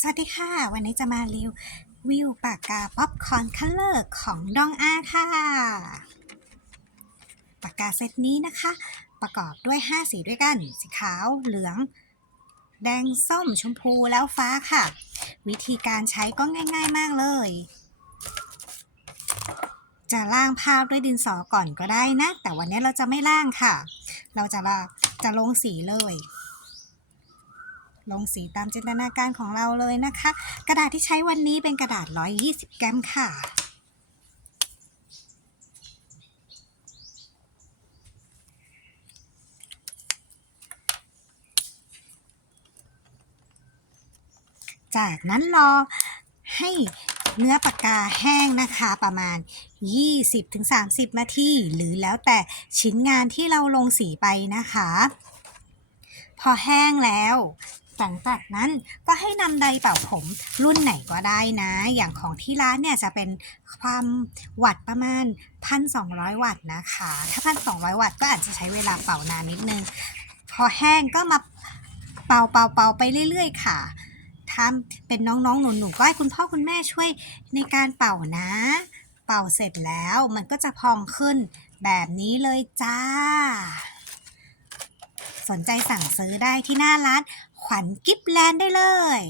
สวัสดีค่ะ วันนี้จะมารีวิวปากกาป๊อปคอร์นคัลเลอร์ของดองอาค่ะ ปากกาเซตนี้นะคะ ประกอบด้วย 5 สีด้วยกัน สีขาวเหลือง แดงส้มชมพูแล้วฟ้าค่ะ วิธีการใช้ก็ง่าย ๆมากเลย จะล่างภาพด้วยดินสอก่อนก็ได้นะ แต่วันนี้เราจะไม่ล่างค่ะ เราจะละจะลงสีเลย ลงสีตามจินตนาการของเราเลยนะคะ กระดาษที่ใช้วันนี้เป็นกระดาษ 120 กรัมค่ะจากนั้นรอให้เนื้อปากกาแห้งนะคะประมาณ 20-30 นาที หรือแล้วแต่ชิ้นงานที่เราลงสีไปนะคะ พอแห้งแล้ว หลังจากนั้นก็ให้นำไดเป่าผมรุ่นไหนก็ได้นะ อย่างของที่ร้านเนี่ยจะเป็นความวัตต์ประมาณ 1,200 วัตต์นะคะ ถ้า 1,200 วัตต์ก็อาจจะใช้เวลาเป่านานนิดนึง พอแห้งก็มาเป่าเป่าเป่าไปเรื่อย ๆ ค่ะถ้าเป็นน้องๆ หนูๆ ก็ให้คุณพ่อคุณแม่ช่วยในการเป่านะ เป่าเสร็จแล้วมันก็จะพองขึ้นแบบนี้เลยจ้า สนใจสั่งซื้อได้ที่หน้าร้าน ขวัญกิฟแลนด์ได้เลย